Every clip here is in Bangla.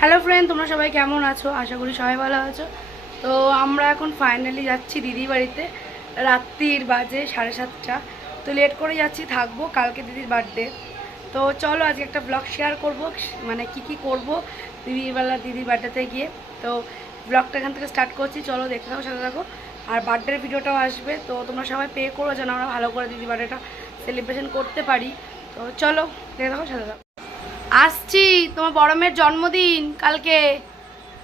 হ্যালো ফ্রেন্ড তোমরা সবাই কেমন আছো? আশা করি সবাই ভালো আছো। তো আমরা এখন ফাইনালি যাচ্ছি দিদির বাড়িতে। রাত্রির বাজে সাড়ে সাতটা। তো লেট করে যাচ্ছি, থাকব, কালকে দিদির বার্থডে তো চলো আজকে একটা ব্লগ শেয়ার করব। মানে কি কি করব দিদির বেলা দিদির বার্থডেতে গিয়ে। তো ব্লগটা এখান থেকে স্টার্ট করছি। চলো দেখতে থাকো, সাথে থাকো। আর বার্থডের ভিডিওটাও আসবে। তো তোমরা সবাই পে করো যেন আমরা ভালো করে দিদির বার্থডেটা সেলিব্রেশন করতে পারি। তো চলো দেখে থাকো, সাথে থাকো। আসছি, তোমার বড় মেয়ের জন্মদিন, কালকে।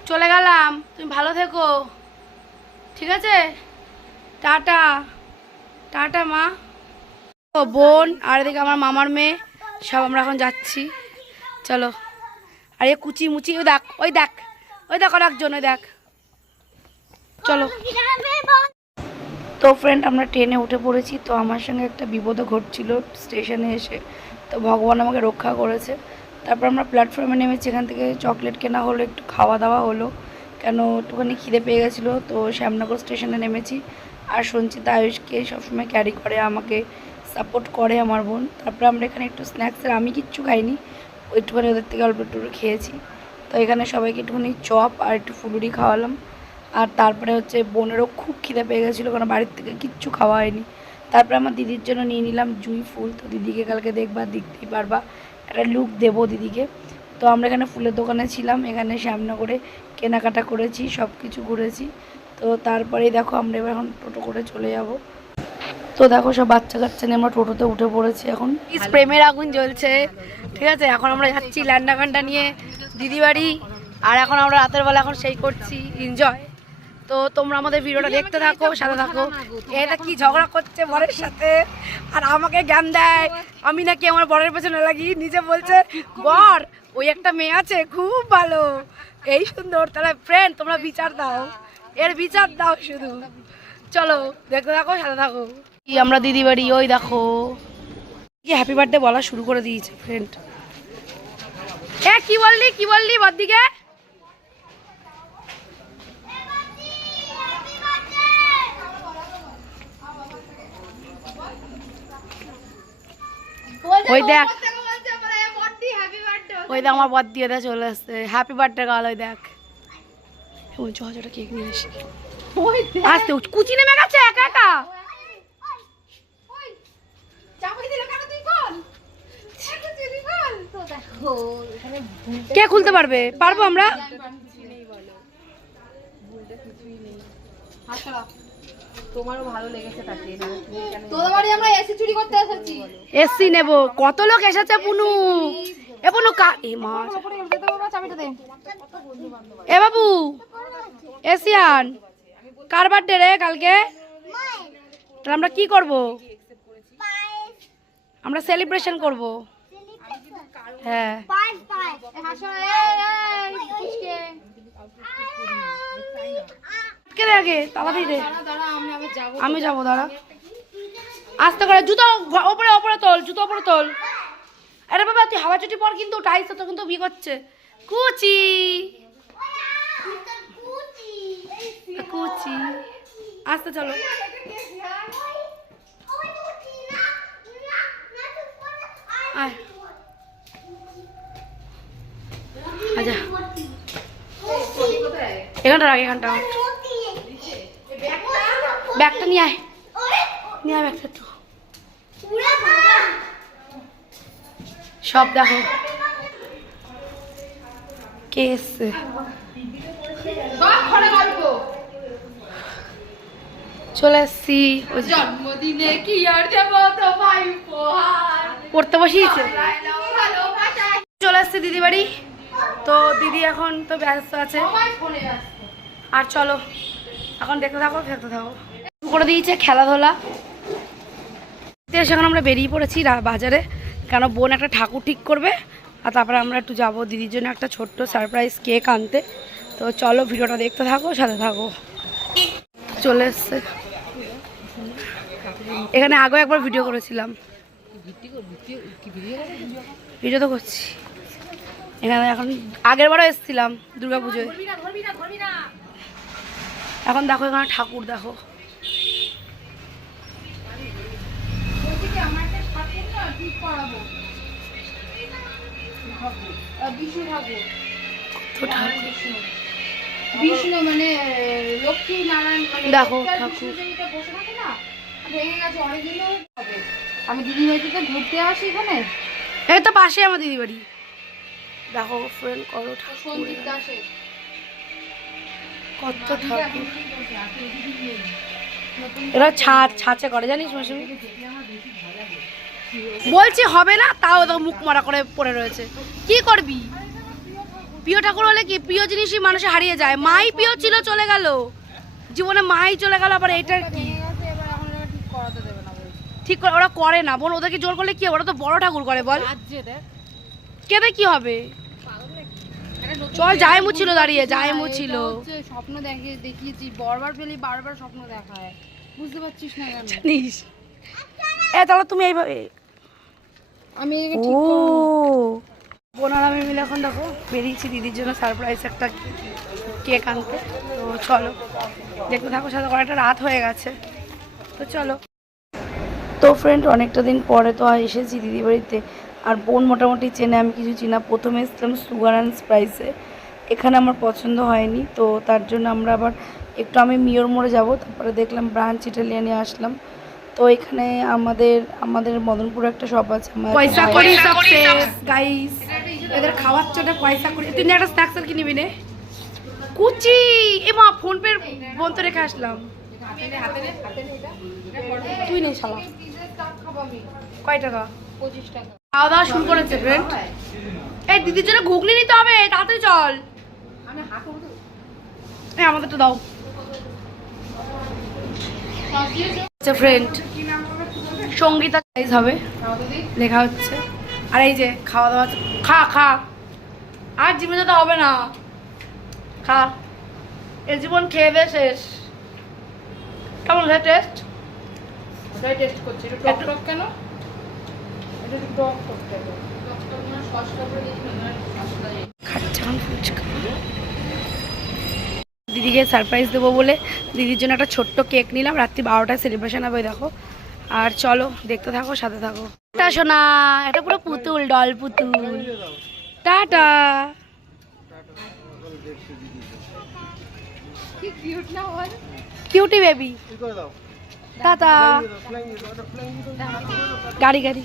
চলে গেলাম, তুমি ভালো থেকো। ঠিক আছে? টাটা। টাটা, মা। ও বোন, আর এদিকে আমার মামার মেয়ে, সব আমরা এখন যাচ্ছি। চলো। আর এ কুচি মুচি, ওই দেখ ওই দেখ ওই দেখ একজন, ওই দেখ। চলো। তো ফ্রেন্ড আমরা ট্রেনে উঠে পড়েছি, তো আমার সঙ্গে একটা বিপদও ঘটছিল স্টেশনে এসে। তো ভগবান আমাকে রক্ষা করেছে। তারপর আমরা প্ল্যাটফর্মে নেমেছি, এখান থেকে চকলেট কেনা হলো, একটু খাওয়া দাওয়া হলো। কেন একটুখানি খিদে পেয়ে গেছিল, তো শ্যামনগর স্টেশনে নেমেছি। আর সঞ্চিতা আয়ুষকে সবসময় ক্যারি করে, আমাকে সাপোর্ট করে আমার বোন। তারপরে আমরা এখানে একটু স্ন্যাক্সের আমি কিচ্ছু খাইনি, একটুখানি ওদের থেকে অল্প একটু খেয়েছি। তো এখানে সবাইকে একটুখানি চপ আর একটু ফুলুরি খাওয়ালাম। আর তারপরে হচ্ছে বোনেরও খুব খিদে পেয়ে গেছিল, কারণ বাড়ির থেকে কিচ্ছু খাওয়া হয়নি। তারপরে আমার দিদির জন্য নিয়ে নিলাম জুঁই ফুল। তো দিদিকে কালকে দেখবা, দেখতেই পারবা। একটা লুক দেবো দিদিকে। তো আমরা এখানে ফুলের দোকানে ছিলাম, এখানে শ্যামনগরে কেনাকাটা করেছি সব কিছু ঘুরেছি। তো তারপরেই দেখো আমরা এবার এখন টোটো করে চলে যাব। তো দেখো সব বাচ্চা কাচ্চা নিয়ে আমরা টোটোতে উঠে পড়েছি এখন। প্রেমের আগুন জ্বলছে। ঠিক আছে, এখন আমরা যাচ্ছি ল্যান্ডা ফ্যান্ডা নিয়ে দিদি বাড়ি আর এখন আমরা রাতের বেলা এখন সেই করছি। এনজয় তো তোমরা আমাদের ভিডিওটা দেখতে থাকো সাথে থাকো। এটা কি ঝগড়া করছে বরের সাথে? আর আমাকে জ্ঞান দেয়। আমি নাকি আমার বরের পেছনে লাগি। নিজে বলছে বর ওই একটা মেয়ে আছে খুব ভালো। এই সুন্দর তাহলে ফ্রেন্ড তোমরা বিচার দাও। এর বিচার দাও শুধু। চলো দেখতে থাকো সাথে থাকো। কি আমরা দিদি বাড়ি ওই দেখো। কি হ্যাপি বার্থডে বলা শুরু করে দিয়েছে ফ্রেন্ড হ্যাঁ কি বললি কি বললি বদিকে ওই দেখ। ওই দেখ আমার বদ দিয়ে চলে আসছে। হ্যাপি বার্থডে গাল ওই দেখ। ওই চ, ওটা কেক নিয়ে আসি। আসতে কুচি নেমে গেছে একা একা। কে খুলতে পারবে? পারব আমরা? তোমারও ভালো লেগেছে তাকে নাহলে তুমি কেন তোদের বাড়ি আমরা এসি চুরি করতে এসেছি এসি নেব কত লোক এসেছে পুনু এ পুনু কা এ মা বাবা চাবিটা দে এ বাবু এসিয়ান কার বার্থডে রে কালকে তাহলে আমরা কি করব আমরা সেলিব্রেশন করব হ্যাঁ হাসো এই এই পুচকে কে দে আগে? তাড়াতাড়ি দে। আমি যাব দাঁড়া। আস্তে করে জুতো ওপরে ওপরে তোল জুতো ওপরে তোল। আরে বাবা তুই হাওয়া চুটি পর কিন্তু টাইস তো কিন্তু বিয়ে করছে। কুচি। কুচি। আস্তে চলো। আয়। আচ্ছা এখানটা রাখ এখানটা। ব্যাগটা নিয়ে আয়। নিয়ে আয় ব্যাগটা একটু। সব দেখো। কে এসছে? চলে এসছি। জন্মদিনে কি আর দেব তোমায় পড়তে বসিয়েছে। চলে এসছি দিদি বাড়ি। তো দিদি এখন তো ব্যস্ত আছে। আর চলো এখন দেখতে থাকো খেতে থাকো। করে দিয়েছে, খেলাধুলা। সেখানে আমরা বেরিয়ে পড়েছি বাজারে। কেন, বোন একটা ঠাকুর ঠিক করবে, আর তারপরে আমরা একটু যাব দিদির জন্য একটা ছোট্ট সারপ্রাইজ কেক আনতে। তো চলো ভিডিওটা দেখতে থাকো, সাথে থাকো। চলে এসছে। এখানে আগেও একবার ভিডিও করেছিলাম। ভিডিও তো করছি। এখানে এখন আগের বারও এসেছিলাম দুর্গা পুজোয় এখন দেখো এখানে ঠাকুর দেখো বলছি কি আমার একটা ঠাকুর ঠাকুর বিষ্ণু ঠাকুর। বিষ্ণু। মানে লক্ষ্মী নারায়ণ মানে দেখো, ঠাকুর। বসে থাকে না ভেঙে গেছে অনেকদিন হবে। আমি দিদি বাড়িতে ঘুরতে আসি এখানে? এই তো পাশে আমার দিদি বাড়ি দেখো ফ্রেন্ড কত ঠাকুর। কত ঠাকুর এরা ছাদ ছাঁচে করে জানিস মৌসুমি? বলছি হবে না তাও তো মুখ মারা করে পড়ে রয়েছে। কি করবি? প্রিয় ঠাকুর হলে কি প্রিয় জিনিসই মানুষে হারিয়ে যায়? মাই প্রিয় ছিল চলে গেল। জীবনে মাই চলে গেল আবার এটা কি? ঠিক করে ওরা করে না। বোন ওদেরকে জোর করলে কি হবে? ওরা তো বড় ঠাকুর করে বল। কেটে কি হবে? চল জায়মু ছিল দাঁড়িয়ে জায়মু ছিল। স্বপ্ন দেখে দেখিয়েছি। বারবার পেলি বারবার স্বপ্ন দেখায়। বুঝতে পারছিস না জানিস। এ তাহলে তুমি এইভাবে আমি ও ঠিক করব। বোন আর আমি মিলে এখন দেখো বেরিয়েছি দিদির জন্য সারপ্রাইজ একটা কেক আনতে। তো চলো দেখতে থাকো সাথে অনেকটা রাত হয়ে গেছে। তো চলো। তো ফ্রেন্ড অনেকটা দিন পরে তো এসেছি দিদি বাড়িতে। আর বোন মোটামুটি চেনে আমি কিছু চিনা। প্রথমে এসেছিলাম সুগার অ্যান্ড স্পাইসে এখানে আমার পছন্দ হয়নি তো তার জন্য আমরা আবার একটু আমি মিওর মোড়ে যাব। তারপরে দেখলাম ব্রাঞ্চ ইটালিয়ানে আসলাম। তো এখানে আমাদের আমাদের মদনপুরে একটা শপ আছে আমার পয়সা করি সাকসেস গাইস এদের খাওয়ার চটা পয়সা করি। তুই না একটা স্ন্যাক্স আর কি নিবি নে? কুচি! এ মা ফোন পে বন্ধ রেখে আসলাম। তুই নেই শালা। কয় টাকা? পঁচিশ টাকা খাওয়া দাওয়া শুরু করেছে ফ্রেন্ড এই দিদির জন্য ঘুগনি নিতে হবে তাড়াতাড়ি চল। আমি হাঁটু এই আমাদের তো দাও। আচ্ছা ফ্রেন্ড সঙ্গীতা প্রাইজ হবে। লেখা হচ্ছে। আর এই যে খাওয়া দাওয়া খা খা। আর জীবনে যেতে হবে না। খা। এর জীবন খেয়ে দে শেষ। কেমন লাগে টেস্ট টেস্ট করছি। টক টক কেন? এটা টক টক খাচ্ছে ফুচকা। দিদিকে সারপ্রাইজ দেবো বলে দিদির জন্য একটা ছোট্ট কেক নিলাম। রাত্রি বারোটায় সেলিব্রেশন হবে দেখো। আর চলো দেখতে থাকো সাথে থাকো। টা শোনা এটা পুরো পুতুল ডল পুতুল। টাটা। কি কিউট না কিউটি বেবি টাটা। গাড়ি গাড়ি।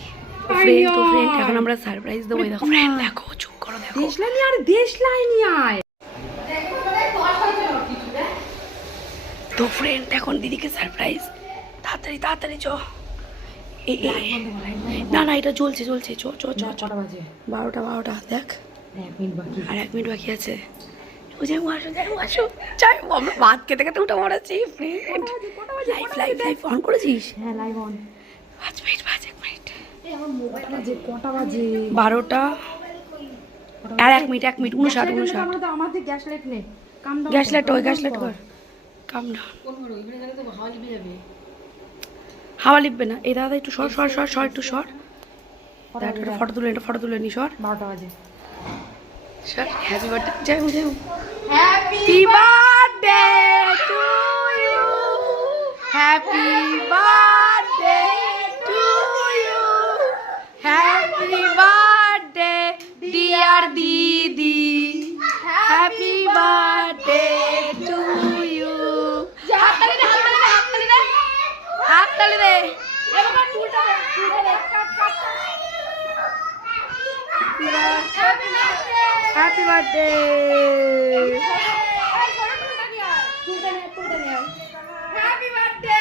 ফ্রেন্ড তো ফ্রেন্ড এখন আমরা সারপ্রাইজ দেবো দেখো ফ্রেন্ড দেখো চুপ করো দেখো। দেশলাইনি আর দেশলাইনি আয়। তো ফ্রেন্ড এখন দিদিকে সারপ্রাইজ তাড়াতাড়ি তাড়াতাড়ি চ। না না এটা চলছে চলছে চ চ চ চ। বারোটা বারোটা দেখ। আর এক মিনিট বাকি আছে। যাই আসো যাই আসো। যাই আমরা ভাত খেতে খেতে উঠে মরেছি friend live live live on করেছিস? হ্যাঁ লাইভ অন পাঁচ মিনিট পাঁচ এক মিনিট। কটা বাজে? বারোটা। আর এক মিনিট এক মিনিট উনষাট উনষাট। আমাদের গ্যাস লাইট নেই। গ্যাস লাইট ওই গ্যাস লাইট কর। কাম ডাউন হাওয়া লিখবে না। এই দাদা একটু সর সর সর সর একটু সর। দাদা ফটো তুলে একটা ফটো তুলে নি সর। বারোটা বাজে। সর হ্যাপি বার্থডে যাই যাই happy birthday to you happy birthday to you happy birthday dear দিদি হাততালি দে এবার টুলটা দে টুলটা দে cut cut happy birthday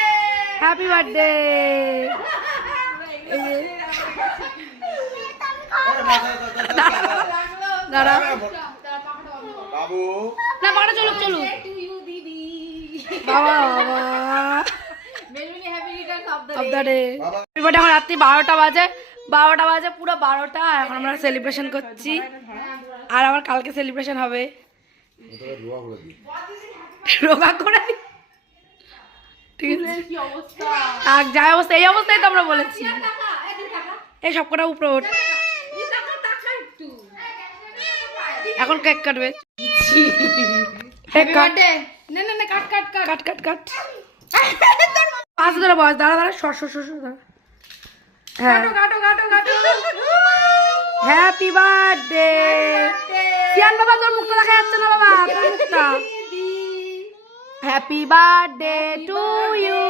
happy birthday দাঁড়া বাবু না পাটা চলুক চলুক বাবা বাবা মেলুনি হ্যাপি রিটার্ন এখন রাত্রি বারোটা বাজে। বারোটা বাজে পুরো বারোটা। এখন আমরা সেলিব্রেশন করছি। আর আমার কালকে সেলিব্রেশন হবে। রোগা করে। ঠিক আছে। থাক যাই অবস্থা এই অবস্থায় তো আমরা বলেছি। এই সব কটা উপরে ওঠ। এখন কেক কাটবে। কাট কাট। কাট কাট কাট। পাঁচ ধরে বয়স দাঁড়া দাঁড়া সর সর সর দাঁড়া। হ্যাঁ। কাটো কাটো কাটো হ্যাপি বার্থডে সিয়ান বাবা তোর মুখটা দেখা যাচ্ছে না বাবা তোর মুখটা। Happy birthday to you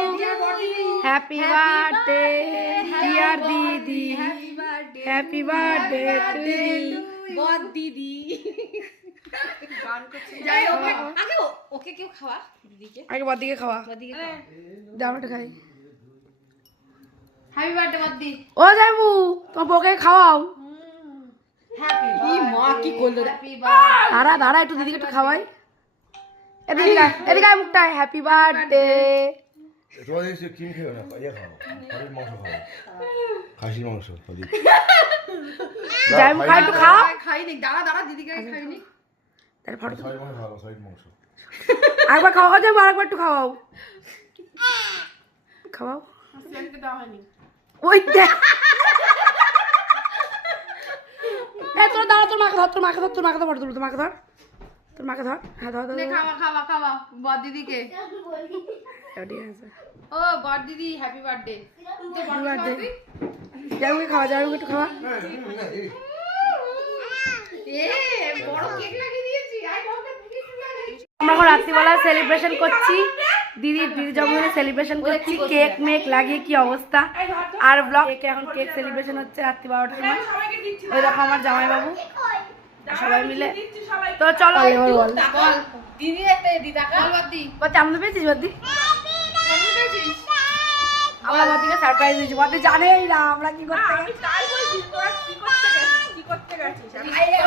happy birthday dear দিদি হ্যাপি বার্থডে টু ইউ বদ দিদি যাই ওকে আগে ওকে কেউ খাওয়া? দিদিকে? আগে বদিকে খাওয়া। বদিকে খাওয়া। খাই। হ্যাপি বার্থডে বদ্দি ও যাইবু তোমার বউকে খাওয়াও। দাঁড়া দাঁড়া একটু দিদিকে একটু খাওয়াই। এদিকে এদিকে হ্যাপি বার্থডে খাসির মাংস যাই মুখ খাই একটু খাও। খাইনি। দাঁড়া দাঁড়া দিদিকে খাইনি। তাহলে ফটো আরেকবার খাওয়া যাব আরেকবার একটু খাওয়াও। খাওয়াও? ওই তোর দাঁড়া তোর মাকে ধর তোর মাকে ধর তোর মাকে ধর ফটো তুলো তোর মাকে ধর। তোর মাকে ধর। হ্যাঁ ধর ধর। খাওয়া খাওয়া খাওয়া বদ দিদিকে। হ্যাঁ, ও বদ দিদি হ্যাপি বার্থডে। যাই খাওয়া একটু খাওয়া। এ বড় কেক লাগিয়ে দিয়েছি। আই ডোন্ট আমরা এখন রাত্রিবেলা সেলিব্রেশন করছি। দিদির দিদি জন্মদিনে সেলিব্রেশন করছি কেক মেক লাগিয়ে কি অবস্থা? আর ব্লগ এখন কেক সেলিব্রেশন হচ্ছে রাত্রি বারোটার সময়। ওই দেখো আমার জামাইবাবু। সবাই মিলে। তো চলো এবার বল। বল। দিদি একটা দিদি টাকা বল বদ্দি বলছি আমাদের পেয়েছিস বদি কেমন আমরা বদিকে সারপ্রাইজ দিয়েছি বদি জানেই না আমরা কি করতে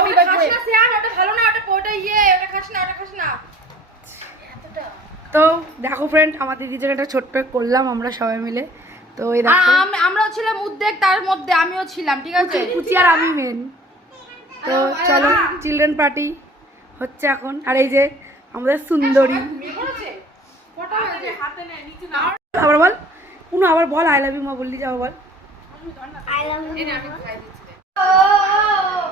ওটা খাস না ওটা ভালো না ওটা ওটা ইয়ে ওটা খাস না ওটা খাস না। তো দেখো ফ্রেন্ড আমার দিদির একটা ছোট্ট করলাম আমরা সবাই মিলে। তো এই দেখো। আম- আমরাও ছিলাম উদ্বেগ তার মধ্যে আমিও ছিলাম ঠিক আছে? কুচি আর আমি মেন তো চলো চিলড্রেন পার্টি হচ্ছে এখন। আর এই যে আমাদের সুন্দরী। আবার বল পুনু আবার বল আই লাভ ইউ মা বললি যাও বল।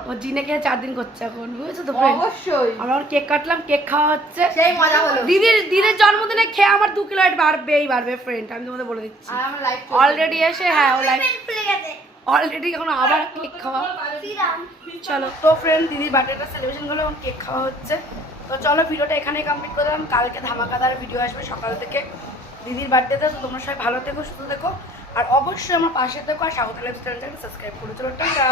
ও জিনেকে চার দিন করছে এখন বুঝেছ তো অবশ্যই। আমরা এখন কেক কাটলাম কেক খাওয়া হচ্ছে। সেই মজা হলো। দিদির দিদির জন্মদিনে খেয়ে আমার দু কিলো বাড়বেই বাড়বে ফ্রেন্ড আমি তোমাদের বলে দিচ্ছি। আর আমরা লাইভ অলরেডি এসে হ্যাঁ ও লাইক অলরেডি এখন আবার কেক খাওয়া চলো তো ফ্রেন্ড দিদির বার্থডেটা সেলিব্রেশন করল এবং কেক খাওয়া হচ্ছে। তো চলো ভিডিওটা এখানেই কমপ্লিট করে দিলাম। কালকে ধামাকাদার ভিডিও আসবে সকাল থেকে। দিদির বার্থডেতে তো তোমরা সবাই ভালো থেকো সুস্থ থেকো। আর অবশ্যই আমার পাশে থেকো আর স্বাগত লাইফ চ্যানেলটাকে সাবস্ক্রাইব করে চলো টাটা!